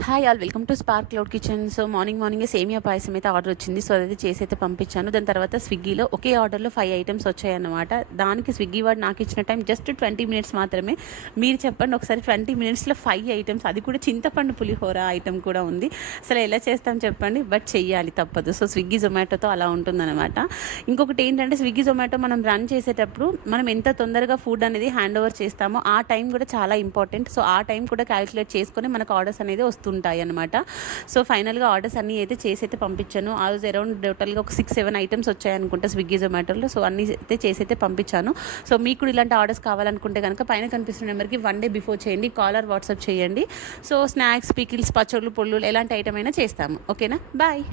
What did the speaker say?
Hi all, welcome to spark cloud kitchen. So మార్నింగే సేమియా పాయసం అయితే ఆర్డర్ వచ్చింది. సో అదైతే చేసి అయితే పంపించాను. దాని తర్వాత స్విగ్గీలో ఒకే ఆర్డర్లో 5 ఐటమ్స్ వచ్చాయన్నమాట. దానికి స్విగ్గీ వాడు నాకు ఇచ్చిన టైం జస్ట్ 20 మినిట్స్ మాత్రమే. మీరు చెప్పండి ఒకసారి, 20 మినిట్స్లో 5 ఐటమ్స్, అది కూడా చింతపండు పులిహోర ఐటమ్ కూడా ఉంది. అసలు ఎలా చేస్తాం చెప్పండి, బట్ చెయ్యాలి, తప్పదు. సో స్విగ్గీ జొమాటోతో అలా ఉంటుందన్నమాట. ఇంకొకటి ఏంటంటే, స్విగ్గీ జొమాటో మనం రన్ చేసేటప్పుడు మనం ఎంత తొందరగా ఫుడ్ అనేది హ్యాండ్ ఓవర్ చేస్తామో ఆ టైం కూడా చాలా ఇంపార్టెంట్. సో ఆ టైం కూడా క్యాలిక్యులేట్ చేసుకొని మనకు ఆర్డర్స్ అనేది వస్తుంటాయి అనమాట. సో ఫైనల్గా ఆర్డర్స్ అన్నీ అయితే చేసి అయితే పంపించాను. ఆ రోజు అరౌండ్ టోటల్గా ఒక 6-7 ఐటమ్స్ వచ్చాయనుకుంటా స్విగ్గీ జొమాటోలో. సో అన్నీ అయితే చేసి అయితే పంపించాను. సో మీకు కూడా ఇలాంటి ఆర్డర్స్ కావాలనుకుంటే కనుక పైన కనిపిస్తున్న నెంబర్కి 1 డే బిఫోర్ చేయండి, కాలర్ వాట్సాప్ చేయండి. సో స్నాక్స్, పికిల్స్, పచ్చళ్ళు, పొళ్ళు ఎలాంటి ఐటమ్ అయినా చేస్తాము. ఓకేనా, బాయ్.